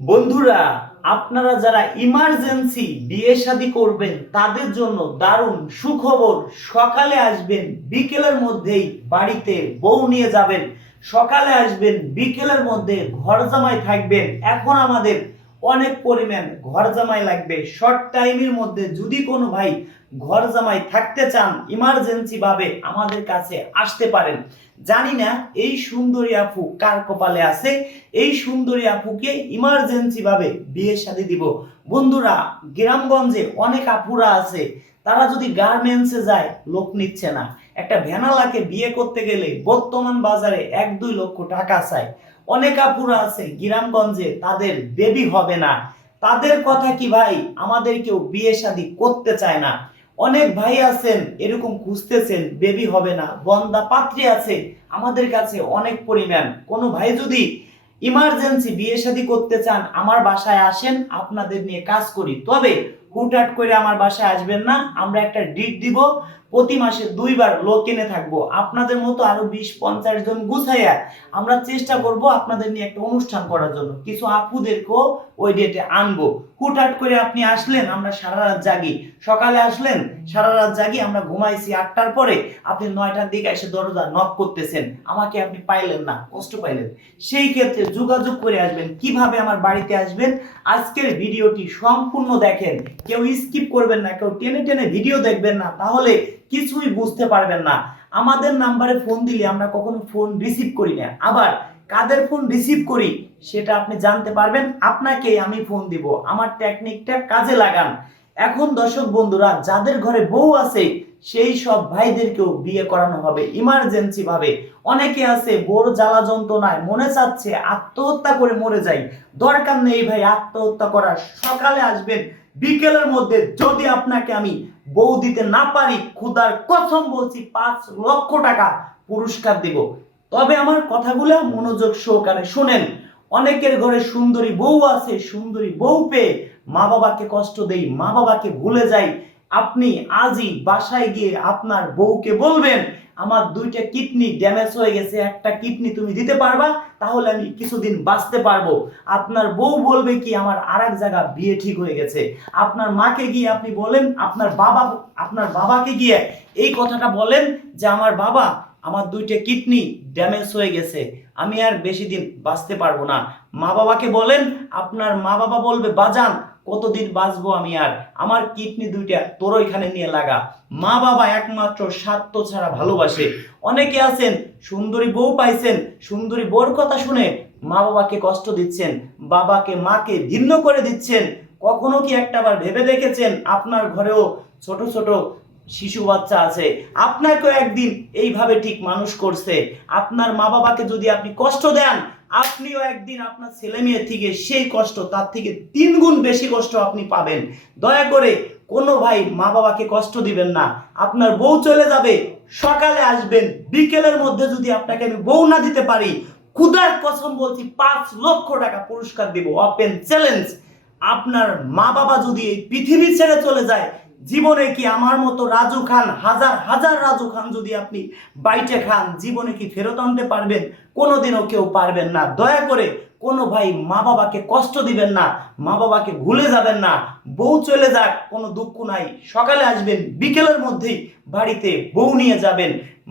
বন্ধুরা, আপনারা যারা ইমার্জেন্সি বিয়ে শাদী করবেন তাদের জন্য দারুণ সুখবর। সকালে আসবেন, বিকেলের মধ্যেই বাড়িতে বউ নিয়ে যাবেন। সকালে আসবেন, বিকেলের মধ্যে ঘর জামাই থাকবেন। এখন আমাদের অনেক পরিমাণ ঘর জামাই লাগবে। শর্ট টাইমের মধ্যে যদি কোনো ভাই ঘর জামাই থাকতে চান, ইমার্জেন্সি ভাবে আমাদের কাছে আসতে পারেন। জানি না এই সুন্দরী আপু কার কপালে আছে, এই সুন্দরী আপুকে ইমার্জেন্সি ভাবে বিয়ে শাদী দিব। বন্ধুরা, গ্রামগঞ্জে অনেক আপুরা আছে, তারা যদি গার্মেন্টসে যায় লোক নিচ্ছে না। একটা ভ্যানালাকে বিয়ে করতে গেলে বর্তমান বাজারে 1-2 লক্ষ টাকা চাই। অনেক আপুরা আছে গ্রামগঞ্জে, তাদের বেবি হবে না। তাদের কথা কি ভাই, আমাদের কেউ বিয়ে শাদী করতে চায় না। অনেক ভাই আছেন এরকম খুঁজতেছেন, বেবি হবে না, বন্দা পাত্রী আছে আমাদের কাছে অনেক পরিমাণ। কোনো ভাই যদি ইমার্জেন্সি বিয়ে শাদী করতে চান, আমার বাসায় আসেন, আপনাদের নিয়ে কাজ করি। তবে হুটহাট করে আমার বাসায় আসবেন না। আমরা একটা ডিট দিব, প্রতি মাসে 2বার লোক এনে থাকবো। আপনাদের মতো আরো 20-50 জন গুছাইয়া আমরা চেষ্টা করব আপনাদের নিয়ে একটা অনুষ্ঠান করার জন্য। কিছু আপুদেরকেও ওই ডেটে আনবো। হুটহাট করে আপনি আসলেন, আমরা সারা রাত জাগি। সকালে আসলেন, সারা রাত জাগি, আমরা ঘুমাইছি 8টার পরে, আপনি 9টার দিকে এসে দরজা নক করতেছেন, আমাকে আপনি পাইলেন না, কষ্ট পাইলেন। সেই ক্ষেত্রে যোগাযোগ করে আসবেন। কিভাবে আমার বাড়িতে আসবেন, আজকের ভিডিওটি সম্পূর্ণ দেখেন। কেউ স্কিপ করবেন না, কেউ টেনে টেনে ভিডিও দেখবেন না, তাহলে কিছুই বুঝতে পারবেন না। আমাদের নাম্বারে ফোন দিলে আমরা কখনো ফোন রিসিভ করি না। আবার কাদের ফোন রিসিভ করি সেটা আপনি জানতে পারবেন, আপনাকে আমি ফোন দিব। আমার টেকনিকটা কাজে লাগান। এখন দর্শক বন্ধুরা, যাদের ঘরে বউ আছে সেই সব ভাইদেরকেও বিয়ে করানো হবে ইমার্জেন্সি ভাবে। অনেকে আছে বড় জ্বালা যন্ত্রণায় মনে চাচ্ছে আত্মহত্যা করে মরে যাই। দরকার নেই ভাই আত্মহত্যা করার। সকালে আসবেন, বিকেলের মধ্যে যদি আপনাকে আমি বউ দিতে না পারি, খুদার কসম বলছি 5 লক্ষ টাকা পুরস্কার দিব। তবে আমার কথাগুলো মনোযোগ সহকারে শুনেন। অনেকের ঘরে সুন্দরী বউ আছে, সুন্দরী বউ পেয়ে মা বাবাকে কষ্ট দেই, মা বাবাকে ভুলে যাই। আপনি আজই বাসায় গিয়ে আপনার বউকে বলবেন, আমার 2টা কিডনি ড্যামেজ হয়ে গেছে, একটা কিডনি তুমি দিতে পারবা, তাহলে আমি কিছুদিন বাঁচতে পারবো। আপনার বউ বলবে কি, আমার আরেক জায়গা বিয়ে ঠিক হয়ে গেছে। আপনার মাকে গিয়ে আপনি বলেন, আপনার বাবাকে গিয়ে এই কথাটা বলেন যে আমার বাবা, আমার 2টা কিডনি ড্যামেজ হয়ে গেছে, আমি আর বেশি দিন বাঁচতে পারবো না। মা বাবাকে বলেন, আপনার মা বাবা বলবে, বাজান কতদিন বাঁচবো আমি আর, আমার কিডনি 2টা তোর ওইখানে নিয়ে লাগা। মা বাবা একমাত্র স্বার্থ ছাড়া ভালোবাসে। অনেকে আছেন সুন্দরী বউ পাইছেন, সুন্দরী বউর কথা শুনে মা বাবাকে কষ্ট দিচ্ছেন, বাবাকে মাকে ভিন্ন করে দিচ্ছেন। কখনো কি একটাবার ভেবে দেখেছেন আপনার ঘরেও ছোট ছোট শিশু বাচ্চা আছে, আপনাকেও একদিন এইভাবে ঠিক মানুষ করছে। আপনার মা বাবাকে যদি আপনি কষ্ট দেন, আপনিও একদিন আপনার ছেলে মেয়ে থেকে সেই কষ্ট, তার থেকে 3 গুণ বেশি কষ্ট আপনি পাবেন। দয়া করে কোনো ভাই মা বাবাকে কষ্ট দিবেন না। আপনার বউ চলে যাবে, সকালে আসবেন, বিকেলের মধ্যে যদি আপনাকে আমি বউ না দিতে পারি, খুদার কসম বলছি 5 লক্ষ টাকা পুরস্কার দিব, ওপেন চ্যালেঞ্জ। আপনার মা বাবা যদি এই পৃথিবী ছেড়ে চলে যায়, জীবনে কি আমার মতো রাজু খান, হাজার হাজার রাজু খান যদি আপনি বাইটে খান, জীবনে কি ফেরত আনতে পারবেন? কোনোদিনও কেউ পারবেন না। দয়া করে কোনো ভাই মা বাবাকে কষ্ট দিবেন না, মা বাবাকে ভুলে যাবেন না। বউ চলে যাক, কোনো দুঃখ নাই, সকালে আসবেন, বিকেলের মধ্যেই বাড়িতে বউ নিয়ে যাবেন।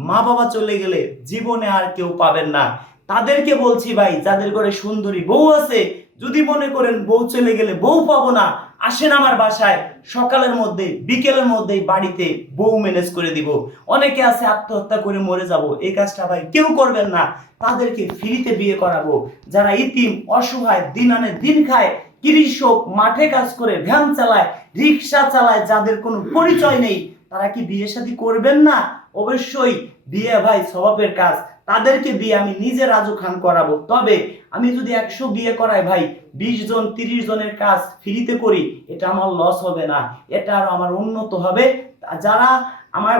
মা বাবা চলে গেলে জীবনে আর কেউ পাবেন না। তাদেরকে বলছি ভাই, যাদের ঘরে সুন্দরী বউ আছে, যদি মনে করেন বউ চলে গেলে বউ পাবো না, আসেন আমার বাসায়, সকালের মধ্যে বিকেলের মধ্যেই বাড়িতে বউ ম্যানেজ করে দিব। অনেকে আছে আত্মহত্যা করে মরে যাব, এই কাজটা ভাই কেউ করবেন না। তাদেরকে ফ্রিতে বিয়ে করাবো। যারা ইতিম অসহায়, দিন আনে দিন খায়, কৃষক, মাঠে কাজ করে, ভ্যান চালায়, রিক্সা চালায়, যাদের কোনো পরিচয় নেই, তারা কি বিয়ে শাদী করবেন না? অবশ্যই। বিয়ে ভাই স্বভাবের কাজ, তাদেরকে বিয়ে আমি নিজে রাজু খান করাবো। তবে আমি যদি 100 বিয়ে করাই ভাই, 20 জন 30 জনের কাজ ফ্রিতে করি, এটা আমার লস হবে না, এটা আরো আমার উন্নত হবে। যারা আমার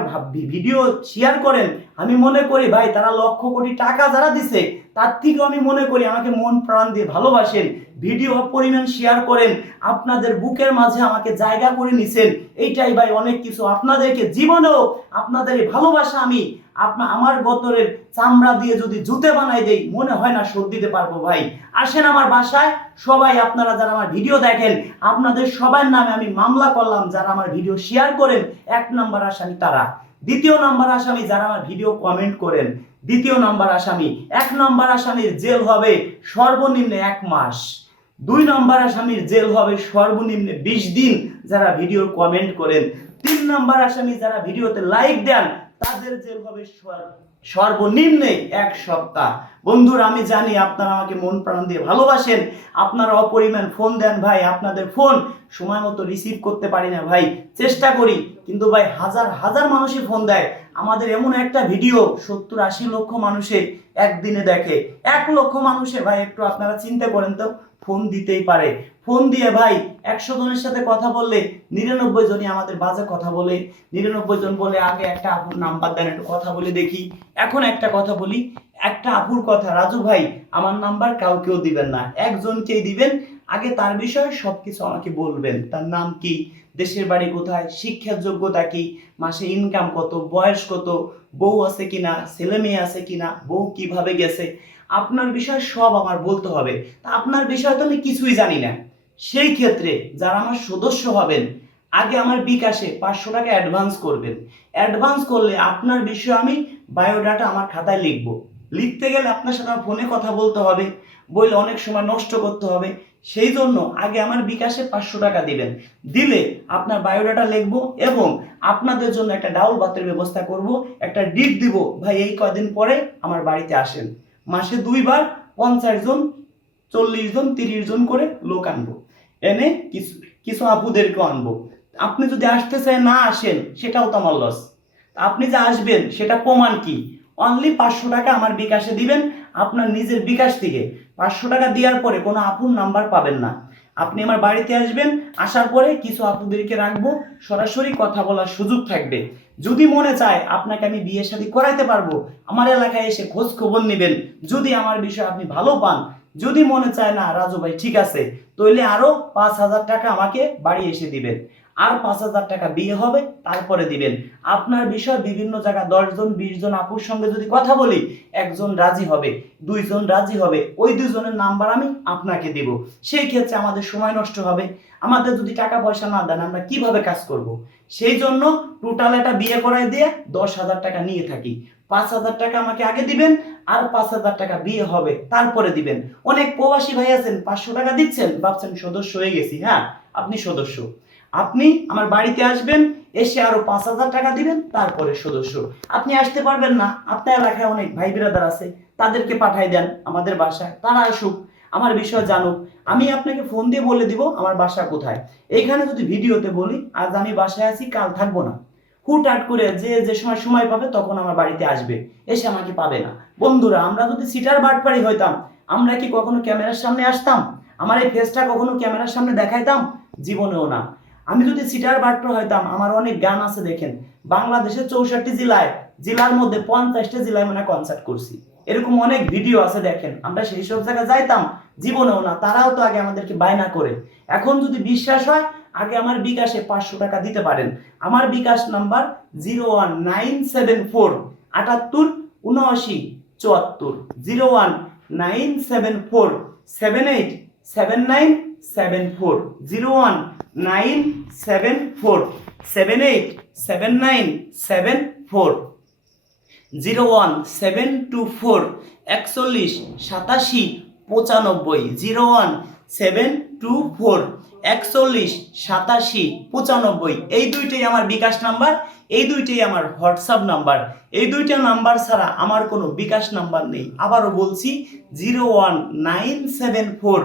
ভিডিও শেয়ার করেন, আমি মনে করি ভাই তারা লক্ষ কোটি টাকা যারা দিছে, তার থেকেও আমি মনে করি আমাকে মন প্রাণ দিয়ে ভালোবাসেন, ভিডিও পরিমাণ শেয়ার করেন, আপনাদের বুকের মাঝে আমাকে জায়গা করে নিছেন। এইটাই ভাই অনেক কিছু। আপনাদেরকে জীবনেও আপনাদের এই ভালোবাসা আমি আমার গতরের চামড়া দিয়ে যদি জুতে বানাই দেই মনে হয় না শোধ দিতে পারবো ভাই। আসেন আমার বাসায় সবাই, আপনারা যারা আমার ভিডিও দেখেন আপনাদের সবার নামে আমি মামলা করলাম। যারা আমার ভিডিও শেয়ার করেন 1 নাম্বার আসামি তারা, 2 নাম্বার আসামি যারা আমার ভিডিও কমেন্ট করেন 2 নাম্বার আসামি, 1 নাম্বার আসামির জেল হবে সর্বনিম্ন 1 মাস, 2 নাম্বার আসামির জেল হবে সর্বনিম্ন 20 দিন যারা ভিডিও কমেন্ট করেন, 3 নাম্বার আসামি যারা ভিডিওতে লাইক দেন তাদের জেল হবে সর্বনিম্ন 1 সপ্তাহ। বন্ধুরা আমি জানি আপনারা আমাকে মন প্রাণ দিয়ে ভালোবাসেন, আপনারা অপরিমাণ ফোন দেন ভাই, আপনাদের ফোন সময় মতো রিসিভ করতে পারি না ভাই, চেষ্টা করি কিন্তু ভাই হাজার হাজার মানুষই ফোন দেয়। আমাদের এমন একটা ভিডিও 70-80 লক্ষ মানুষে একদিনে দেখে, 1 লক্ষ মানুষে ভাই একটু আপনারা চিন্তা করেন তো ফোন দিতেই পারে। ফোন দিয়ে ভাই 100 জনের সাথে কথা বললে 99 জনই আমাদের বাজে কথা বলে, 99 জন বলে আগে একটা আপুর নাম্বার দেন একটু কথা বলে দেখি। এখন একটা কথা বলি, একটা আপুর কথা, রাজু ভাই আমার নাম্বার কাউকেও দিবেন না, একজনকেই দিবেন। আগে তার বিষয়ে সবকিছু আমাকে বলবেন, তার নাম কি, দেশের বাড়ি কোথায়, শিক্ষার যোগ্যতা কি, মাসে ইনকাম কত, বয়স কত, বউ আছে কিনা, ছেলে মেয়ে আছে কিনা, বউ কিভাবে গেছে, আপনার বিষয় সব আমার বলতে হবে। তা আপনার বিষয় তো আমি কিছুই জানি না। সেই ক্ষেত্রে যারা আমার সদস্য হবেন আগে আমার বিকাশে 500 টাকা অ্যাডভান্স করবেন। অ্যাডভান্স করলে আপনার বিষয়ে আমি বায়োডাটা আমার খাতায় লিখবো। লিখতে গেলে আপনার সাথে আমার ফোনে কথা বলতে হবে, বলে অনেক সময় নষ্ট করতে হবে। সেই জন্য আগে আমার বিকাশে 500 টাকা দিবেন, দিলে আপনার বায়োডাটা লিখবো এবং আপনাদের জন্য একটা ডাউল ভাতের ব্যবস্থা করব, একটা ডিট দিব, ভাই এই কদিন পরে আমার বাড়িতে আসেন। মাসে 2 বার 50 জন, 40 জন, 30 জন করে লোক আনবো, এনে কিছু কিছু আপুদেরকেও আনবো। আপনি যদি আসতে চাই না আসেন সেটাও তো আমার লস, আপনি যে আসবেন সেটা প্রমাণ কি? অনলি 500 টাকা আমার বিকাশে দিবেন, আপনার নিজের বিকাশ থেকে 500 টাকা দেওয়ার পরে কোনো আপুর নাম্বার পাবেন না। আপনি আমার বাড়িতে আসবেন, আসার পরে কিছু আপুদেরকে রাখবো, সরাসরি কথা বলার সুযোগ থাকবে। যদি মনে চায় আপনাকে আমি বিয়ে শাদী করাইতে পারবো, আমার এলাকায় এসে খোঁজ খবর নেবেন, যদি আমার বিষয় আপনি ভালো পান। যদি মনে চায় না রাজু ভাই ঠিক আছে, তাহলে আরো 5,000 টাকা আমাকে বাড়ি এসে দিবেন, আর 5,000 টাকা বিয়ে হবে তারপরে দিবেন। আপনার বিষয় বিভিন্ন জায়গা 10 জন 20 জন আপুর সঙ্গে যদি কথা বলি, 1 জন রাজি হবে, 2 জন রাজি হবে, ওই 2 জনের নাম্বার আমি আপনাকে দিব। সেই ক্ষেত্রে আমাদের সময় নষ্ট হবে, আমাদের যদি টাকা পয়সা না দেন আমরা কিভাবে কাজ করব? সেই জন্য টোটাল এটা বিয়ে করাই দিয়ে 10,000 টাকা নিয়ে থাকি। 5,000 টাকা আমাকে আগে দিবেন, আর 5,000 টাকা বিয়ে হবে তারপরে দিবেন। অনেক প্রবাসী ভাই আছেন 500 টাকা দিচ্ছেন, ভাবছেন সদস্য হয়ে গেছি। হ্যাঁ, আপনি সদস্য, আপনি আমার বাড়িতে আসবেন, এসে আরো 5,000 টাকা দিবেন তারপরে সদস্য। আপনি আসতে পারবেন না, আপনার এলাকায় অনেক ভাই বিরাদার আছে, তাদেরকে পাঠাই দেন আমাদের বাসায়, তারা আসুক, আমার বিষয় জানুক। আমি আপনাকে ফোন দিয়ে বলে দিব আমার বাসা কোথায়। এইখানে যদি ভিডিওতে বলি আজ আমি বাসায় আছি কাল থাকবো না, হুটহাট করে যে যে সময় সময় পাবে তখন আমার বাড়িতে আসবে, এসে আমাকে পাবে না। বন্ধুরা আমরা যদি সিটার বাটপাড়ি হইতাম আমরা কি কখনো ক্যামেরার সামনে আসতাম? আমার এই ফেসটা কখনো ক্যামেরার সামনে দেখাইতাম? জীবনেও না। আমি যদি সিটার বাটপার হইতাম, আমার অনেক গান আছে দেখেন, বাংলাদেশের 64 জেলার মধ্যে 50টা জেলায় মানে কনসার্ট করছি, এরকম অনেক ভিডিও আছে দেখেন। আমরা সেই সব জায়গায় যাইতাম? জীবনেও না। তারাও তো আগে আমাদেরকে বায়না করে। এখন যদি বিশ্বাস হয় আগে আমার বিকাশে 500 টাকা দিতে পারেন। আমার বিকাশ নাম্বার 01974 78 79 74, 01974 78 79 74, 01974 78 79 74, 01724 41 87 95, 01724 41 87 95। এই দুইটাই আমার বিকাশ নাম্বার, এই দুইটাই আমার হোয়াটসঅ্যাপ নাম্বার। এই দুইটা নাম্বার ছাড়া আমার কোনো বিকাশ নাম্বার নেই। আবারও বলছি 01974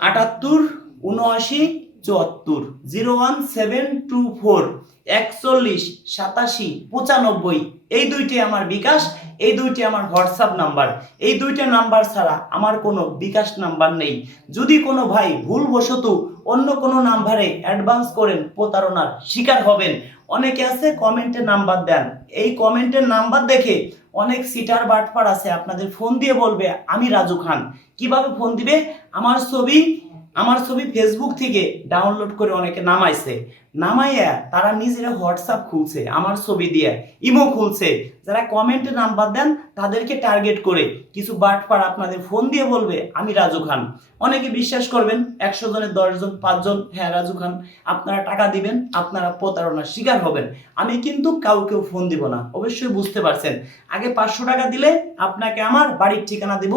78 79 74, 01724 41 87 95। এই দুইটাই আমার বিকাশ, এই দুইটাই আমার হোয়াটসঅ্যাপ নাম্বার। এই দুইটা নাম্বার ছাড়া আমার কোনো বিকাশ নাম্বার নেই। যদি কোনো ভাই ভুলবশত অন্য কোনো নাম্বারে অ্যাডভান্স করেন প্রতারণার শিকার হবেন। অনেকে আছে কমেন্টে নাম্বার দেন, এই কমেন্টের নাম্বার দেখে অনেক সিটার বাটপার আছে আপনাদের ফোন দিয়ে বলবে আমি রাজু খান। কিভাবে ফোন দিবে? আমার ছবি ফেসবুক থেকে ডাউনলোড করে অনেকে নামাইছে, নামাইয়া তারা নিজেরা হোয়াটসঅ্যাপ খুলছে, আমার ছবি দিয়ে ইমো খুলছে, যারা কমেন্টে নাম্বার দেন তাদেরকে টার্গেট করে কিছু বাটপার আপনাদের ফোন দিয়ে বলবে আমি রাজু খান। অনেকে বিশ্বাস করবেন, 100 জনের 10 জন 5 জন হ্যাঁ রাজু খান, আপনারা টাকা দিবেন, আপনারা প্রতারণার শিকার হবেন। আমি কিন্তু কাউকেও ফোন দিব না, অবশ্যই বুঝতে পারছেন। আগে 500 টাকা দিলে আপনাকে আমার বাড়ির ঠিকানা দিব,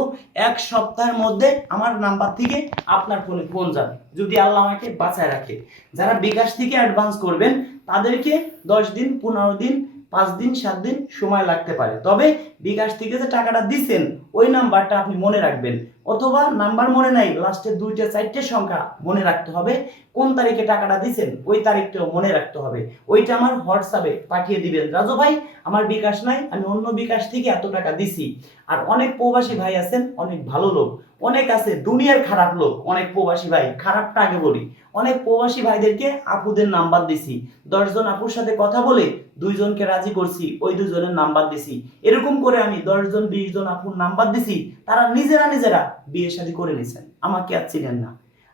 1 সপ্তাহের মধ্যে আমার নাম্বার থেকে আপনার ফোনে ফোন যাবে, যদি আল্লাহ আমাকে বাঁচায় রাখে। যারা বিকাশ থেকে অ্যাডভান্স করবেন তাদেরকে 10 দিন 15 দিন 5 দিন 7 দিন সময় লাগতে পারে, তবে বিকাশ থেকে যে টাকাটা দিচ্ছেন ওই নাম্বারটা আপনি মনে রাখবেন, অথবা নাম্বার মনে নাই লাস্টে 2টা 4টে সংখ্যা মনে রাখতে হবে, কোন তারিখে টাকাটা দিচ্ছেন ওই তারিখটাও মনে রাখতে হবে। ওইটা আমার হোয়াটসঅ্যাপে পাঠিয়ে দিবেন, রাজু ভাই আমার বিকাশ নাই, আমি অন্য বিকাশ থেকে এত টাকা দিছি। আর অনেক প্রবাসী ভাই আছেন, অনেক ভালো লোক, অনেক আছে দুনিয়ার খারাপ লোক, অনেক প্রবাসী ভাই, খারাপটা আগে বলি, অনেক প্রবাসী ভাইদেরকে আপুদের নাম্বার দিছি, 10 জন আপুর সাথে কথা বলে 2 জনকে রাজি করছি, ওই 2 জনের নাম্বার দিছি। এরকম করে আমি 10 জন 20 জন আপুর নাম্বার দিছি, তারা নিজেরা বিয়ে শাদী করে নিছেন, আমাকে আর চিনেন না।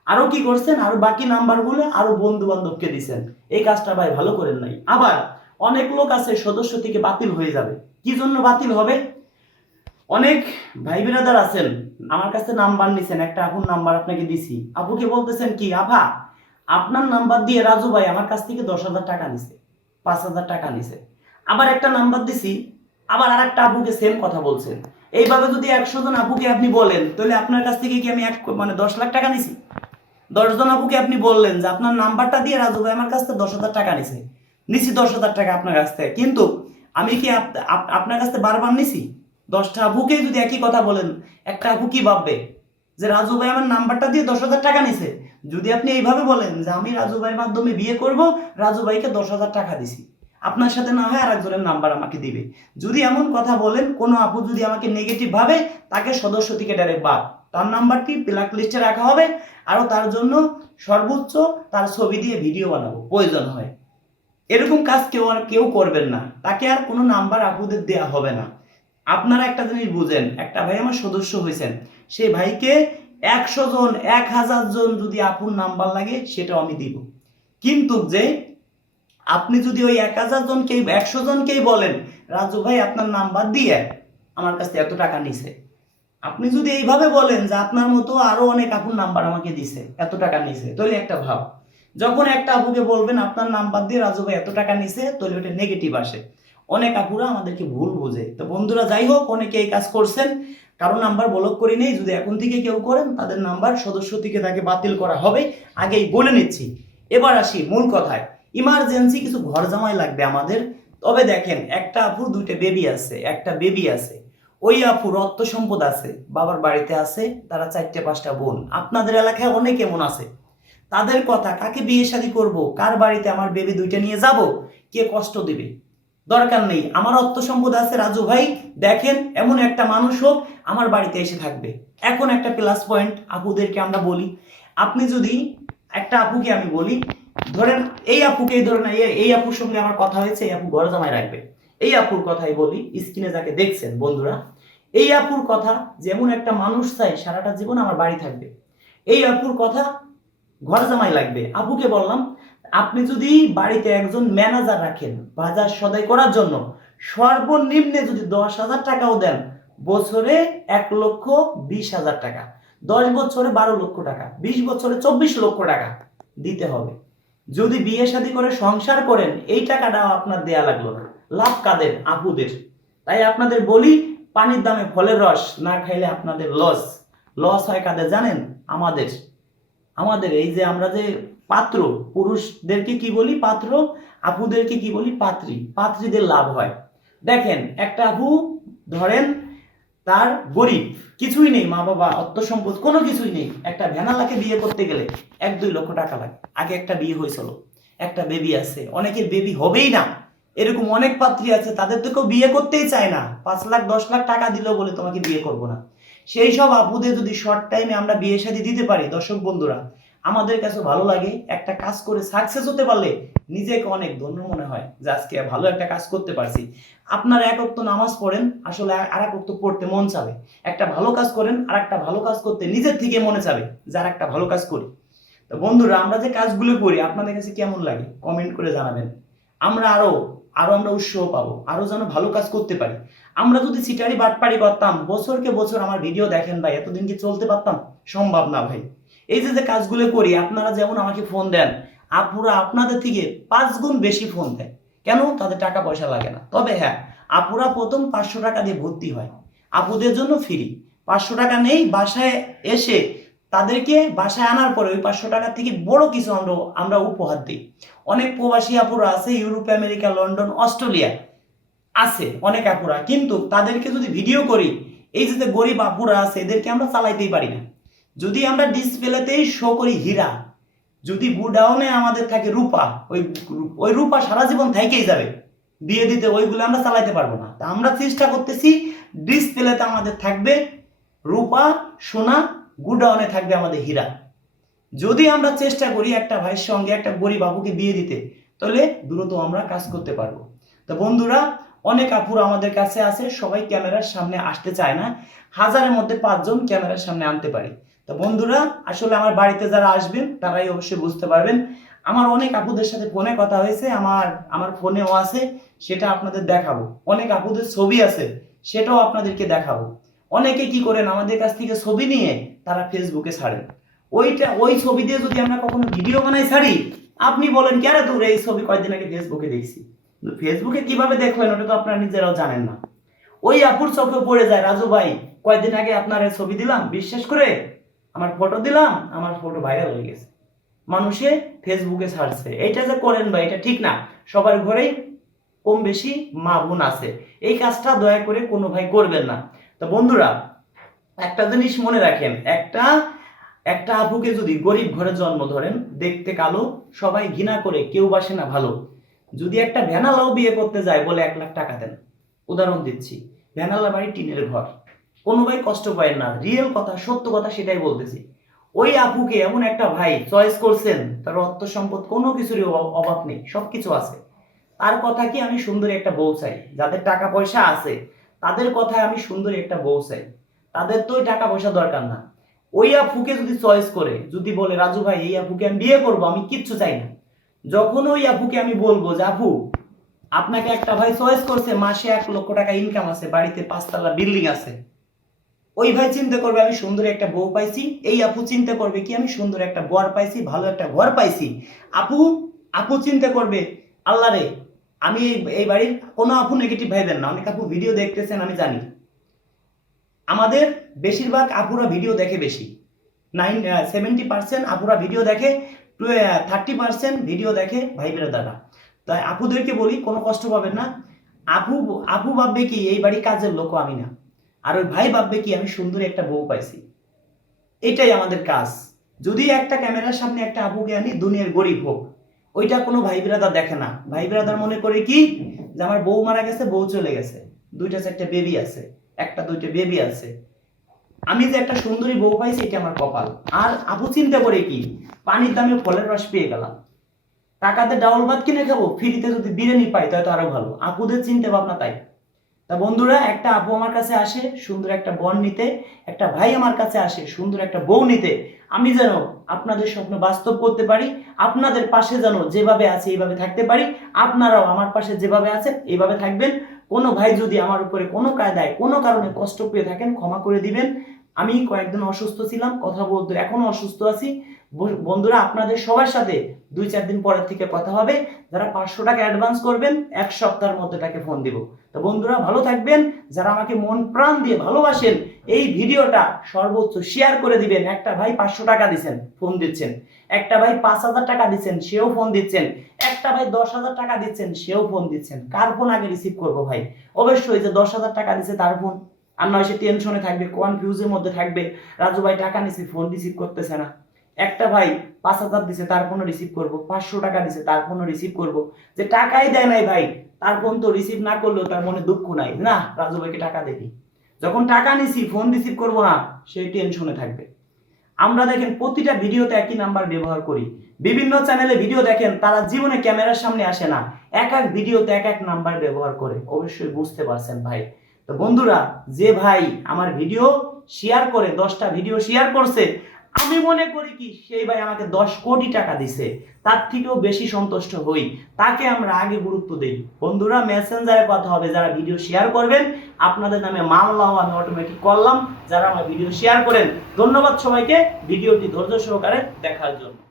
আরো কি করছেন, আরো বাকি নাম্বারগুলো আরো বন্ধু বান্ধবকে দিছেন। এই কাজটা ভাই ভালো করেন নাই। আবার অনেক লোক আছে সদস্য থেকে বাতিল হয়ে যাবে। কি জন্য বাতিল হবে? অনেক ভাই বিরাদার আছেন, আমার কাছে নাম্বার নিছেন, একটা আপুর নাম্বার আপনাকে দিছি, আপুকে বলতেছেন কি আভা আপনার নাম্বার দিয়ে রাজু ভাই আমার কাছ থেকে 10,000 টাকা নিছে, 5,000 টাকা নিছে। আবার একটা নাম্বার দিছি, আবার আরেকটা আপুকে সেম কথা বলছেন। এইভাবে যদি 100 জন আপুকে আপনি বলেন, তাহলে আপনার কাছ থেকে কি আমি 10 লাখ টাকা নিছি? 10 জন আপুকে আপনি বললেন যে আপনার নাম্বারটা দিয়ে রাজু ভাই আমার কাছ থেকে 10,000 টাকা নিছে, নিছি 10,000 টাকা আপনার কাছ থেকে, কিন্তু আমি কি আপনার কাছ থেকে বারবার নিছি? 10টা আপুকে যদি একই কথা বলেন, একটা আপু কি ভাববে যে রাজু ভাই আমার নাম্বারটা দিয়ে 10,000 টাকা নিছে? যদি আপনি এইভাবে বলেন যে আমি রাজু ভাইয়ের মাধ্যমে বিয়ে করব, রাজু ভাইকে 10,000 টাকা দিছি, আপনার সাথে না হয় আরেকজনের নাম্বার আমাকে দিবে, যদি এমন কথা বলেন, কোনো আপু যদি আমাকে নেগেটিভ ভাবে, তাকে সদস্য থেকে ডাইরেক্ট বাদ, তার নাম্বারটি ব্ল্যাক লিস্টে রাখা হবে, আরও তার জন্য সর্বোচ্চ তার ছবি দিয়ে ভিডিও বানাবো প্রয়োজন হয়। এরকম কাজ কেউ করবেন না, তাকে আর কোনো নাম্বার আপুদের দেয়া হবে না। আপনারা একটা জিনিস বুঝেন, একটা ভাই আমার সদস্য হয়েছেন, সেই ভাইকে 100 জন 1000 জন যদি আপুর নাম্বার লাগে সেটাও আমি দিব, কিন্তু যে আপনি যদি ওই 1000 জনকেই 100 জনকেই বলেন রাজু ভাই আপনার নাম্বার দিয়ে আমার কাছ থেকে এত টাকা নিছে, আপনি যদি এইভাবে বলেন যে আপনার মতো আরো অনেক আপুর নাম্বার আমাকে দিছে, এত টাকা নিছে, তাহলে একটা ভাব, যখন একটা আপুকে বলবেন আপনার নাম্বার দিয়ে রাজু ভাই এত টাকা নিছে, তাহলে ওটা নেগেটিভ আসে, অনেক আপুরা আমাদেরকে ভুল বোঝে। তো বন্ধুরা যাই হোক, অনেকে এই কাজ করছেন, কারো নাম্বার ব্লক করে নেই, যদি এখন থেকে কেউ করেন তাদের নাম্বার সদস্য থেকে তাকে বাতিল করা হবে, আগেই বলে নিচ্ছি। এবার আসি মূল কথায়, ইমার্জেন্সি কিছু ঘর জামাই লাগবে আমাদের। তবে দেখেন, একটা আপুর 2টা বেবি আছে, একটা বেবি আছে, ওই আপুর অর্থ সম্পদ আছে, বাবার বাড়িতে আছে, তারা 4টে 5টা বোন, আপনাদের এলাকায় অনেক এমন আছে। তাদের কথা, কাকে বিয়ে শাদী করব, কার বাড়িতে আমার বেবি 2টা নিয়ে যাব, কে কষ্ট দিবে, দরকার নেই। আমার অর্থ সম্পদ আছে রাজু ভাই, দেখেন এমন একটা মানুষ হোক আমার বাড়িতে এসে থাকবে। এখন একটা প্লাস পয়েন্ট আপুদেরকে আমরা বলি, আপনি যদি একটা আপুকে আমি বলি, ধরেন এই আপুকেই ধরেন, এই আপুর সঙ্গে আমার কথা হয়েছে, এই আপু ঘর জামাই রাখবে, এই আপুর কথাই বলি, স্ক্রিনে যাকে দেখছেন বন্ধুরা, এই আপুর কথা, যেমন একটা মানুষ চাই সারাটা জীবন আমার বাড়ি থাকবে, এই আপুর কথা ঘর জামাই লাগবে। আপুকে বললাম আপনি যদি বাড়িতে একজন ম্যানেজার রাখেন বাজার সদাই করার জন্য, সর্বনিম্নে যদি 10,000 টাকাও দেন, বছরে 1,20,000 টাকা, 10 বছরে 12 লক্ষ টাকা, 20 বছরে 24 লক্ষ টাকা দিতে হবে। যদি বিয়ে শাদী করে সংসার করেন, এই টাকাটাও আপনার দেয়া লাগলো না। লাভ কাদের? আপুদের। তাই আপনাদের বলি, পানির দামে ফলের রস না খাইলে আপনাদের লস। লস হয় কাদের জানেন? আমাদের। আমাদের এই যে আমরা যে পাত্র, পুরুষদেরকে কি বলি পাত্র, আপুদেরকে কি বলি পাত্রী, পাত্রীদের লাভ হয়। দেখেন একটা আপু ধরেন তার গরিব, কিছুই নেই, মা বাবা অর্থ সম্পদ কোনো কিছুই নেই, একটা ভ্যানালাকে বিয়ে করতে গেলে 1-2 লক্ষ টাকা লাগে। আগে একটা বিয়ে হয়েছিল, একটা বেবি আছে, অনেকের বেবি হবেই না, এরকম অনেক পাত্রী আছে, তাদের তো কেউ বিয়ে করতেই চায় না, 5 লাখ 10 লাখ টাকা দিলেও বলে তোমাকে বিয়ে করবো না। সেই সব আপুদের যদি শর্ট টাইমে আমরা বিয়ে শাদী দিতে পারি, দর্শক বন্ধুরা আমাদের কাছে ভালো লাগে। একটা কাজ করে সাকসেস হতে পারলে নিজেকে অনেক ধন্য মনে হয় যে আজকে ভালো একটা কাজ করতে পারছি। আপনারা 1 ওয়াক্ত নামাজ পড়েন, আসলে আর 1 ওয়াক্ত পড়তে মন চাবে, একটা ভালো কাজ করেন আর একটা ভালো কাজ করতে নিজের থেকে মনে চাবে যে আর একটা ভালো কাজ করি। তো বন্ধুরা, আমরা যে কাজগুলো করি আপনাদের কাছে কেমন লাগে কমেন্ট করে জানাবেন। আমরা আরো আরো আমরা উৎসাহ পাবো, আরো যেন ভালো কাজ করতে পারি। আমরা যদি সিটারি বাটপারি করতাম, বছরকে বছর আমার ভিডিও দেখেন ভাই, এতদিন কি চলতে পারতাম? সম্ভব না ভাই। এই যে যে কাজগুলো করি, আপনারা যেমন আমাকে ফোন দেন, আপুরা আপনাদের থেকে 5 গুণ বেশি ফোন দেয়। কেন? তাদের টাকা পয়সা লাগে না। তবে হ্যাঁ, আপুরা প্রথম 500 টাকা দিয়ে ভর্তি হয়, আপুদের জন্য ফ্রি। 500 টাকা নেই, বাসায় এসে তাদেরকে বাসায় আনার পরে ওই 500 টাকা থেকে বড় কিছু আমরা উপহার দিই। অনেক প্রবাসী আপুরা আছে ইউরোপ, আমেরিকা, লন্ডন, অস্ট্রেলিয়া আছে অনেক আপুরা, কিন্তু তাদেরকে যদি ভিডিও করি, এই যে গরিব আপুরা আছে এদেরকে আমরা চালাইতেই পারি না। যদি আমরা ডিসপ্লেতেই শো করি হীরা, যদি গুডাউনে আমাদের থাকে রূপা, ওই ওই রূপা সারা জীবন থেকেই যাবে, দিয়ে দিতে ওইগুলো আমরা চালাইতে পারবো না। তা আমরা চেষ্টা করতেছি ডিসপ্লেতে আমাদের থাকবে রূপা, সোনা, গুডাউনে থাকবে আমাদের হীরা। যদি আমরা চেষ্টা করি একটা ভাইয়ের সঙ্গে একটা গরিব আপুকে বিয়ে দিতে, তাহলে দ্রুত আমরা কাজ করতে পারবো। তো বন্ধুরা, অনেক আপুরা আমাদের কাছে আছে, সবাই ক্যামেরার সামনে আসতে চায় না, 1000-এর মধ্যে 5 জন ক্যামেরার সামনে আনতে পারি। তো বন্ধুরা, আসলে আমার বাড়িতে যারা আসবেন তারাই অবশ্যই বুঝতে পারবেন। আমার অনেক আপুদের সাথে ফোনে কথা হয়েছে, আমার ফোনেও আছে, সেটা আপনাদের দেখাবো। অনেক আপুদের ছবি আছে, সেটাও আপনাদেরকে দেখাবো। অনেকে কি করেন, আমাদের কাছ থেকে ছবি নিয়ে তারা ফেসবুকে ছাড়েন। ওই ছবি দিয়ে যদি আমরা কখনো ভিডিও বানাই ছাড়ি, আপনি বলেন কি আরে দূরে, এই ছবি কয়েকদিন আগে ফেসবুকে দেখছি। ফেসবুকে কিভাবে দেখলেন ওটা তো আপনারা নিজেরাও জানেন না। ওই আপুর চোখে পড়ে যায়, রাজু ভাই কয়েকদিন আগে আপনার ছবি দিলাম, বিশ্বাস করে আমার ফটো দিলাম, আমার ফটো ভাইরাল হয়ে গেছে, মানুষে ফেসবুকে ছাড়ছে। এটা যে করেন ভাই, এটা ঠিক না। সবার ঘরেই কম বেশি মা বোন আছে, এই কাজটা দয়া করে কোনো ভাই করবেন না। তো বন্ধুরা, একটা জিনিস মনে রাখেন, একটা আপুকে যদি গরিব ঘরে জন্ম ধরেন, দেখতে কালো, সবাই ঘৃণা করে, কেউ বাসে না ভালো। যদি একটা ভ্যানালাও বিয়ে করতে যায়, বলে 1 লাখ টাকা দেন, উদাহরণ দিচ্ছি, ভ্যানালা বাড়ি, টিনের ঘর, কোনো ভাই কষ্ট পায় না, রিয়েল কথা, সত্য কথা সেটাই বলতেছি। ওই আপুকে এমন একটা ভাই চয়েস করছেন, তার অর্থ সম্পদ কোনো কিছুরই অভাব নেই, সবকিছু আছে। তার কথা কি আমি সুন্দরী একটা বউ চাই, যাদের টাকা পয়সা আছে তাদের কথায় আমি সুন্দরী একটা বউ চাই, তাদের তো ওই টাকা পয়সা দরকার না। ওই আপুকে যদি চয়েস করে, যদি বলে রাজু ভাই এই আপুকে আমি বিয়ে করবো, আমি কিচ্ছু চাই না, যখন ওই আপুকে আমি বলবো যে আপু আপনাকে একটা ভাই চয়েস করছে, মাসে 1 লক্ষ টাকা ইনকাম আছে, বাড়িতে 5 তলা বিল্ডিং আছে, ওই ভাই চিন্তা করবে আমি সুন্দর একটা বউ পাইছি, এই আপু চিন্তা করবে কি আমি সুন্দর একটা বর পাইছি, ভালো একটা ঘর পাইছি। আপু আপু চিন্তা করবে আল্লাহ রে, আমি এই বাড়ির, কোনো আপু নেগেটিভ ভাইবেন না, অনেক আপু ভিডিও দেখতেছেন আমি জানি, আমাদের বেশিরভাগ আপুরা ভিডিও দেখে বেশি, 70% আপুরা ভিডিও দেখে, 30% ভিডিও দেখে ভাই বেরাদাররা। তাই আপুদেরকে বলি কোনো কষ্ট পাবেন না। আপু আপু ভাববে কি এই বাড়ি কাজের লোক আমি না, আর ওই ভাই ভাববে কি আমি সুন্দর একটা বউ পাইছি। এটাই আমাদের কাজ। যদি একটা ক্যামেরার সামনে একটা আপুকে আনি, দুনিয়ার গরিব হোক, ওইটা কোনো ভাই বিরাদার দেখে না। ভাই বিরাদার মনে করে কি যে আমার বউ মারা গেছে, বউ চলে গেছে, 2টা 4টা বেবি আছে, 1টা 2টা বেবি আছে, আমি যে একটা সুন্দরী বউ পাইছি এটা আমার কপাল। আর আপু চিন্তা করে কি পানির দামে ফলের রস পেয়ে গেলাম, টাকাতে ডাউল ভাত কিনে খাবো, ফ্রিতে যদি বিরিয়ানি পাই তাহলে তো আরো ভালো। আপুদের চিন্তা ভাবনা তাই। তা বন্ধুরা, একটা আপু আমার কাছে আসে সুন্দর একটা বর নিতে, একটা ভাই আমার কাছে আসে সুন্দর একটা বউ নিতে, আমি যেন আপনাদের স্বপ্ন বাস্তব করতে পারি, আপনাদের পাশে যেন যেভাবে আছে এইভাবে থাকতে পারি, আপনারাও আমার পাশে যেভাবে আছেন এইভাবে থাকবেন। কোনো ভাই যদি আমার উপরে কোনো কায়দায় কোনো কারণে কষ্ট পেয়ে থাকেন, ক্ষমা করে দিবেন। আমি কয়েকদিন অসুস্থ ছিলাম, কথা বলতে এখনো অসুস্থ আছি। বন্ধুরা, আপনাদের সবার সাথে 2-4 দিন পরের থেকে কথা হবে। যারা 500 টাকা অ্যাডভান্স করবেন, 1 সপ্তাহের মধ্যে তাকে ফোন দিব। তো বন্ধুরা ভালো থাকবেন, যারা আমাকে মন প্রাণ দিয়ে ভালোবাসেন, এই ভিডিওটা সর্বোচ্চ শেয়ার করে দিবেন। একটা ভাই 500 টাকা দিচ্ছেন, ফোন দিচ্ছেন, একটা ভাই 5000 টাকা দিচ্ছেন, সেও ফোন দিচ্ছেন, একটা ভাই 10,000 টাকা দিচ্ছেন, সেও ফোন দিচ্ছেন। কার ফোন আগে রিসিভ করবো ভাই? অবশ্যই যে 10,000 টাকা দিচ্ছে তার ফোন। আর নয় সে টেনশনে থাকবে, কনফিউজের মধ্যে থাকবে, রাজু ভাই টাকা নিছে ফোন রিসিভ করতেছে না। একটা ভাই 5,000 দিছে, তার ফোনও রিসিভ করবো, 500 টাকা দিছে তার ফোনও রিসিভ করবো, যে টাকাই দেয় নাই ভাই তার ফোন তো রিসিভ না করলেও তার মনে দুঃখ নাই, না রাজু ভাইকে টাকা দেখি। যখন টাকা নিছি ফোন রিসিভ করবো না, সেই টেনশনে থাকবে। আমরা দেখেন প্রতিটা ভিডিওতে একই নাম্বার ব্যবহার করি, বিভিন্ন চ্যানেলে ভিডিও দেখেন তারা জীবনে ক্যামেরার সামনে আসে না, এক এক ভিডিওতে এক এক নাম্বার ব্যবহার করে, অবশ্যই বুঝতে পারছেন ভাই। তো বন্ধুরা, যে ভাই আমার ভিডিও শেয়ার করে, 10টা ভিডিও শেয়ার করছে, আমি মনে করি কি সেই ভাই আমাকে 10 কোটি টাকা দিছে, তার থেকেও বেশি সন্তুষ্ট হই, তাকে আমরা আগে গুরুত্ব দেই। বন্ধুরা মেসেঞ্জারে কথা হবে, যারা ভিডিও শেয়ার করবেন আপনাদের নামে মামলাও আমি অটোমেটিক করলাম, যারা আমার ভিডিও শেয়ার করেন। ধন্যবাদ সবাইকে ভিডিওটি ধৈর্য সহকারে দেখার জন্য।